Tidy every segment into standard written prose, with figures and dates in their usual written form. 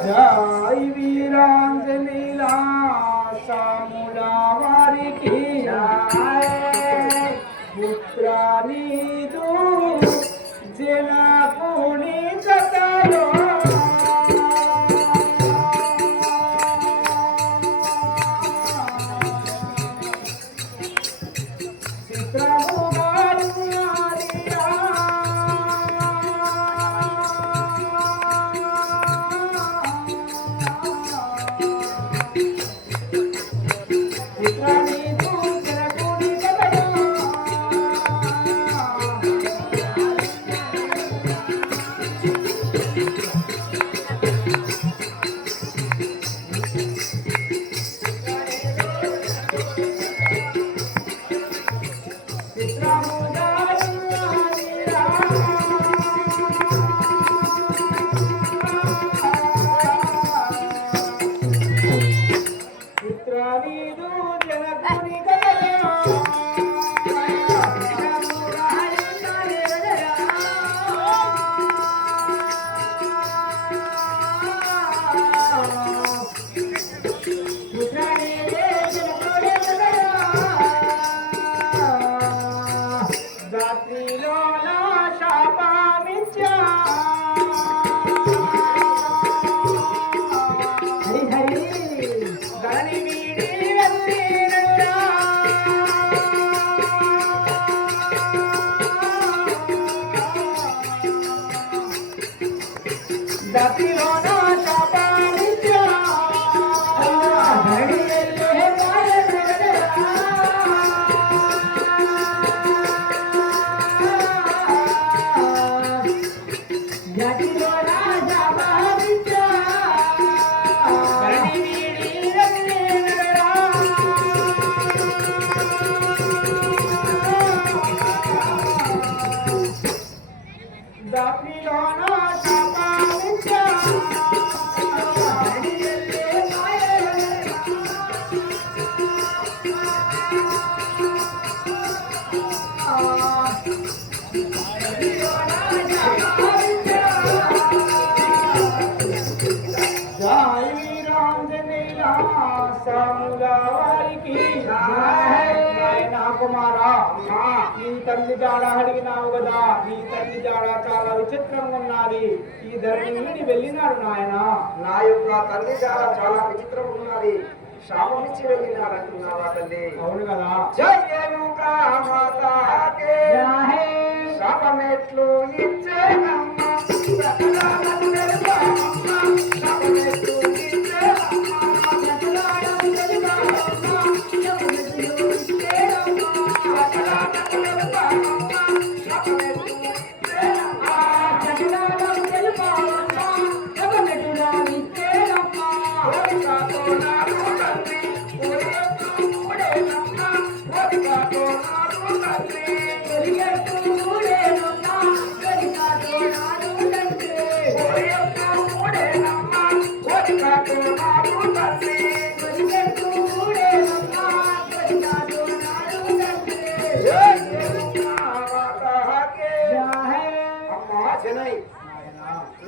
జై వీరాంజనేయుల సాముల వారికి పుత్రానీదు జనకుని కథలో కుమారా నీ తల్లి జాడ అడిగినావు కదా నీ తల్లి జాడ చాలా విచిత్రంగా ఉన్నది ఈ ధరణిని వెళ్ళినాడు నాయన నా యొక్క తల్లి జాడ చాలా విచిత్రంగా ఉన్నది శాపం ఇచ్చి వెళ్ళినాడు అంటున్నావా తల్లి అవును కదా శాపమెట్లు ఇచ్చే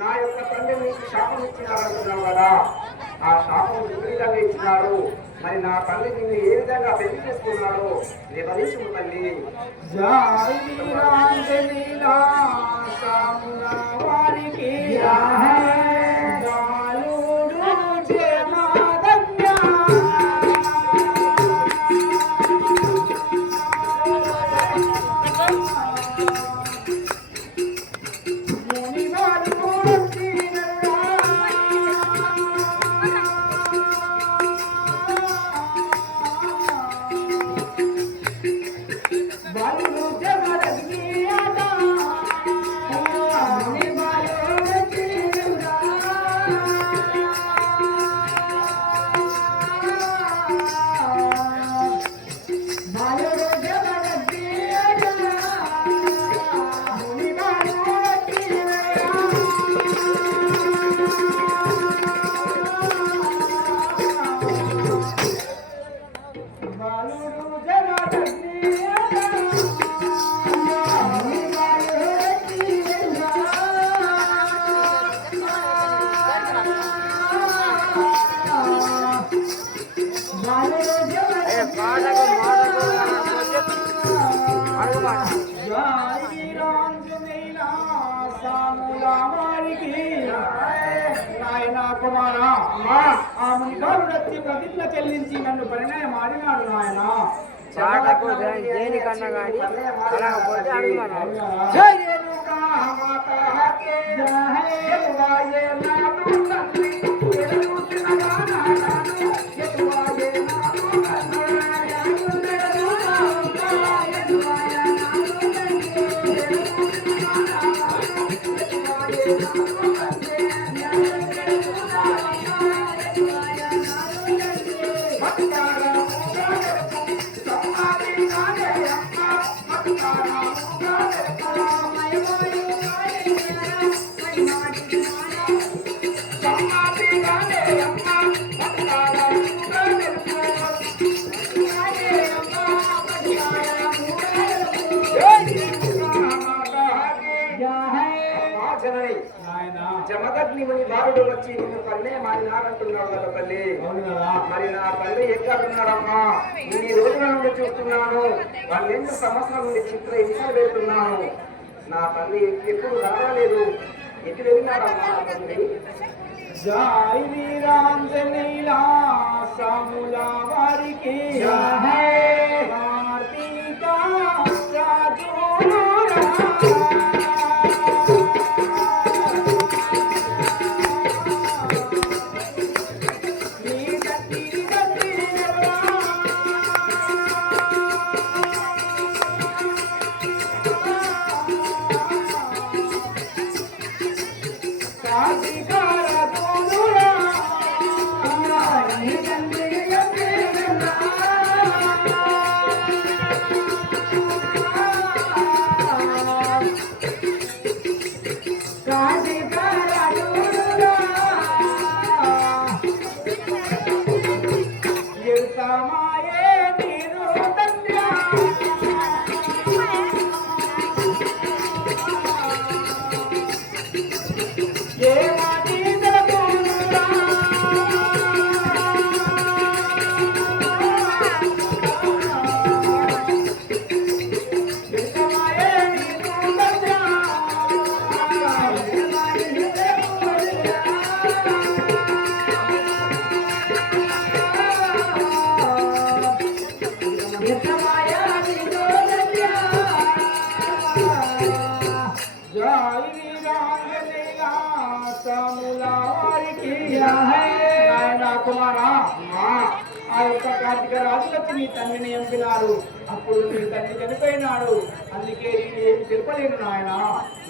నా యొక్క తండ్రి నీకు శాపం ఇచ్చినాడు అంటున్నావు కదా ఆ శాపం ఏ విధంగా ఇచ్చినాడు మరి నా తల్లి నిన్ను ఏ విధంగా పెళ్లి చేసుకున్నాడు వివరించు తల్లి వారికి జై వీరాంజనేయుల సాముల వారికి నాయనా కుమారా ఆ మునిగాడు వచ్చి ప్రతిజ్ఞ చెల్లించి నన్ను పరిణయం ఆడినాడు నాయన దేనికన్నా కానీ అలాగపోతే అడుగుమన్నా జై రేణుకా మాతా కే జయ నాదు తండ్రి ఎలుగుతున్న గానాను ఎలువాయే నాదు జమదగ్నిముని బాలుడు వచ్చి నిన్ను పల్లె మారినాడంటున్నావు కదా తల్లి. మరి నా తల్లి ఎక్కడున్నాడమ్మా? ఈ రోజుల నుండి చూస్తున్నాను, 12 సంవత్సరాల నుండి చిత్ర హింసలు పెడుతున్నాను. నా తల్లి ఎప్పుడు రాలేదు, ఎటు వెళ్ళినాడమ్మా నా తల్లి? జై వీరాంజనేయుల సాముల వారికి కార్తీక రాజురా ఆ యొక్క కార్తీక రాజులు వచ్చి నీ తండ్రిని ఎంపినారు. అప్పుడు నీ తండ్రి చనిపోయినాడు, అందుకే నేను ఏమి తెలుపలేను నాయన.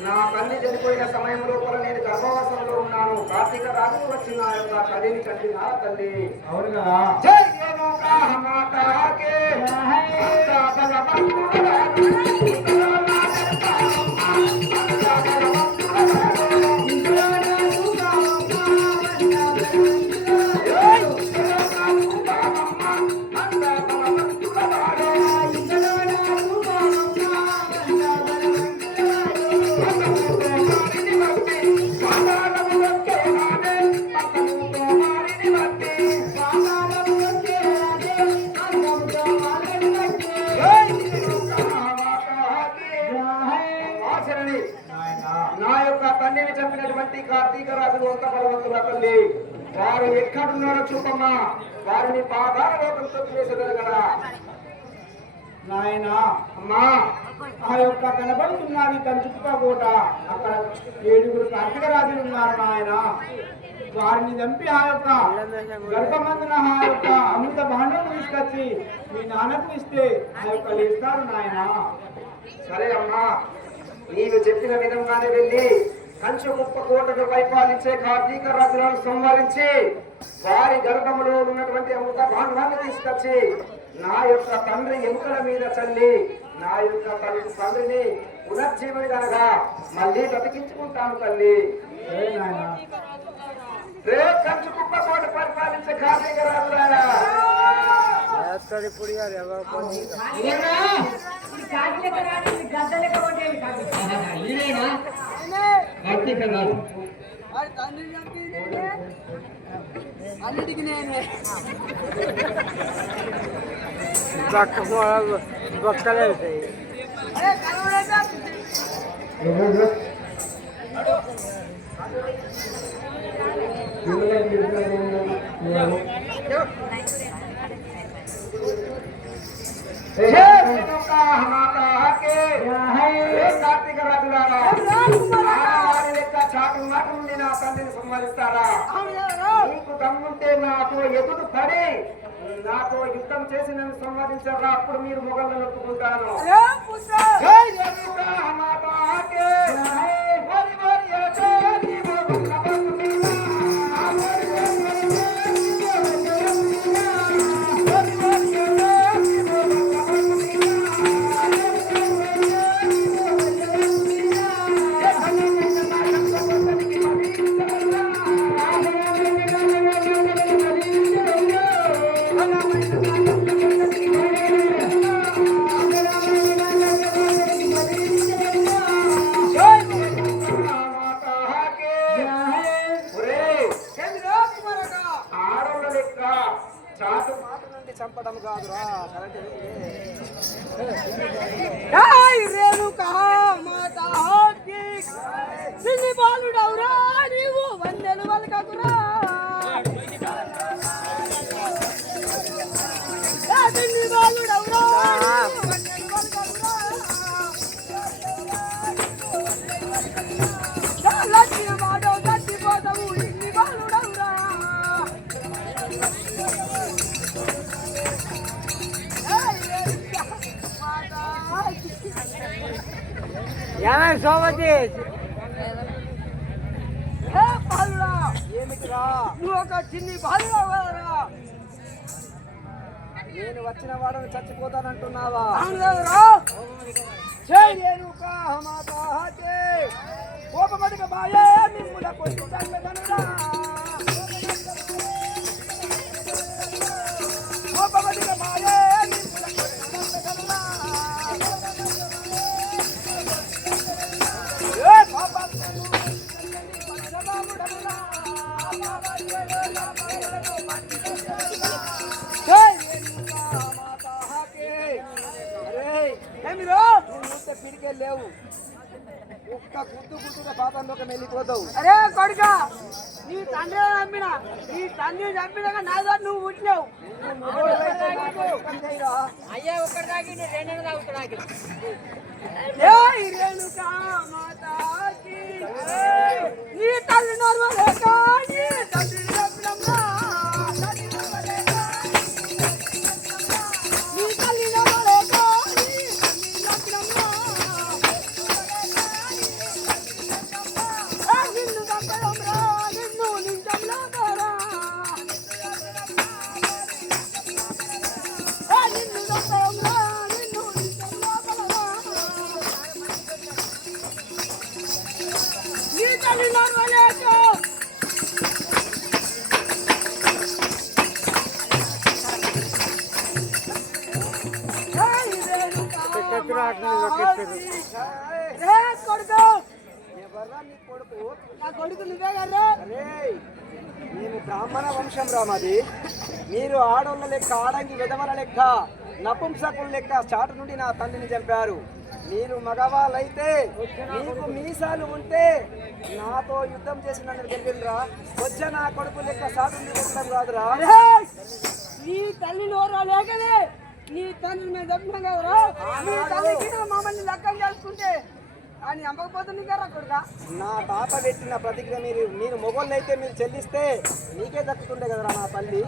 నా తల్లి చనిపోయిన సమయం లోపల నేను గర్భవాసంలో ఉన్నాను. కార్తీక రాజులు వచ్చి నా యొక్క తల్లిని కంటినా తల్లి. అవును కదా. జై రేణుకా మాతా కే నా యొక్క తండ్రిని చంపినటువంటి కార్తీక రాజులు వంత పర్వతుల తల్లి, వారు ఎక్కడున్నారో చూపమ్మా. వారిని పాదాల లోకంతో వేసేదరగడా నాయన. అమ్మా. ఆ యొక్క కనబడుతున్నది కంచుకుప్ప కోట, అక్కడ 7 కార్తీక రాజులు ఉన్నారు నాయన. వారిని చంపి ఆ యొక్క గర్భమందున ఆ యొక్క అమృత భాండం తీసుకొచ్చి మీ నాన్నకు ఇస్తే ఆ యొక్క లేస్తారు నాయన. సరే అమ్మా, నీవు చెప్పిన విధంగానే వెళ్ళి కంచుకుప్ప కోటను పరిపాలించే కార్తీక రాజులను సంహరించి వారి గర్భములో ఉన్నటువంటి అమృత భాండాన్ని తీసుకొచ్చి నా యొక్క తండ్రి ఎముకల మీద చల్లి నా యొక్క తండ్రిని పునర్జీవని కనుక మళ్ళీ బతికించుకుంటాను తల్లి. రే కంచుకుప్ప కోట పరిపాలించే కార్తీక రాజులారా, అన్నిటికీ నేనే బొక్కలే అవుతాయి. కార్తీక రాజులారా చాటు నాటు నుండి నా తండ్రిని సంహరిస్తారా? నీకు దమ్ముంటే నాతో ఎదురు పడి నాతో యుద్ధం చేసి నన్ను సంహరించారా? అప్పుడు మీరు మొగలను ఒప్పుకుంటాను. చంపడం కాదురా బాలుడవురా నీవు వందెలు వలకకురా బాలుడవురా లక్ష్మి మాటో చచ్చిపోతావు ఇన్ని బాలుడవురా సోమతి ఏమిటిరా? నువ్వు ఒక చిన్ని బాలుడవురా. నేను వచ్చిన వాడని చచ్చిపోతానంటున్నావా? కోపమడిక బాయే మిమ్ముల కొట్టు చంపెదనురా. కోపమడిక బాయే మిమ్ముల కొట్టు చంపెదనురా. ఏ పాపమును పరమబాబుడనురా. పిడికే లేవు, ఒక్క గుర్తు గుర్తుగా పాపంలోకి వెళ్ళిపోతావు. అరే కొడుక నీ తండ్రి చంపిన నీ తండ్రి చంపినాక నాదో నువ్వు పుట్టినావు. అయ్యా ఒక్కడి తాగి రెండు తాగుతాడు. నీ తల్లి నోర్వలేక నీ తండ్రి చంపినమ్మా. నీ తల్లి నోర్వలేక నీ తండ్రి చంపినమ్మా. నిన్ను చంపడంరా నిన్ను నించంలారా. నిన్ను చంపడంరా నిన్ను నించంలారా. నీ తల్లి నడవలేక కొడుకు ఎవర్రా నీ కొడుకు? నా కొడుకు నువ్వే కదా. నేను బ్రాహ్మణ వంశం రా మాది. మీరు ఆడోళ్ళ లెక్క ఆడంగి విధవల లెక్క నపుంసకుల లెక్క చాటు నుండి నా తండ్రిని చంపారు. మీరు మగవాళ్ళైతే మీకు మీసాలు ఉంటే నాతో యుద్ధం చేసి నన్ను గెలిపినరా. వచ్చే నా కొడుకు లెక్క చాటు నుండి కొట్టడం కాదురా. నీ తల్లి నోరా లేకనే నీ తండ్రి మేము చంపినాం కదరా. నీ తల్లికి మమ్మల్ని లెక్కం చేసుకుంటే అని అమ్మకపోతుంది కదా కొడుక. నా తాత పెట్టిన ప్రతిజ్ఞ మీరు మొగోళ్ళు అయితే మీరు చెల్లిస్తే నీకే దక్కుతుండే కదరా నా తల్లి.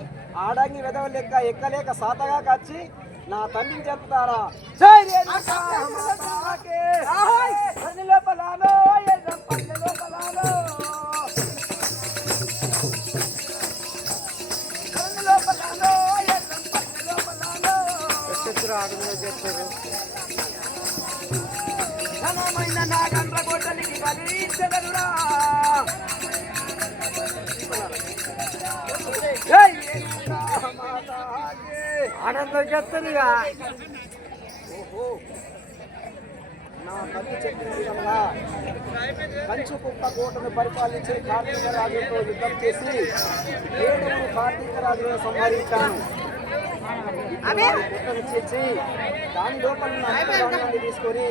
ఆడంగి వెదవ లెక్క ఎక్కలేక సాతగా కచ్చి నా తల్లిని చెప్తారా? చెప్తారు నా గంట గొడ్డలికి బలిచ్చదనురా. ఆనందం చెప్తారుగా. ఓహో, నా తల్లి చెప్పిన విధంగా కంచుకుప్ప కోటను పరిపాలించే కార్తీక రాజుతో యుద్ధం చేసి 7 కార్తీక రాజులను సంహరించాను. పుట్టను చేర్చి దాని లోపల ఉన్న అమృతభాండాన్ని తీసుకొని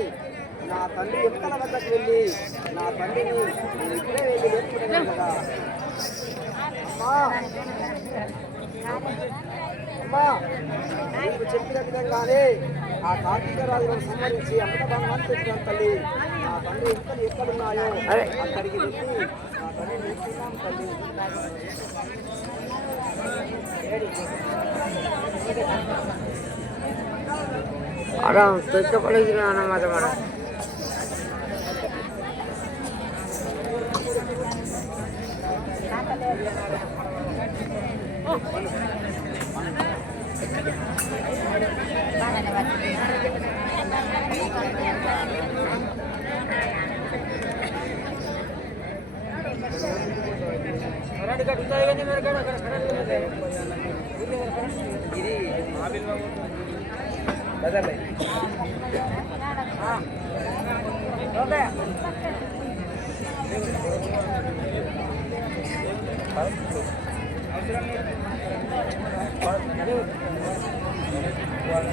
నా తండ్రి ఎముకల వద్దకు వెళ్ళి నా తండ్రిని నేను ఇప్పుడే వెళ్ళి లేపుకున్నాను కదా. అమ్మా నీకు చెప్పిన విధంగానే ఆ కార్తీక రాజులను సంహరించి అమృతభాండాన్ని తెచ్చాను తల్లి. నా తండ్రి ఎముకలు ఎక్కడున్నాయో అక్కడికి వెళ్ళి నా తండ్రి నేర్చుకున్నాం తల్లి. Orang tutup lagi nama mana-mana. Bye.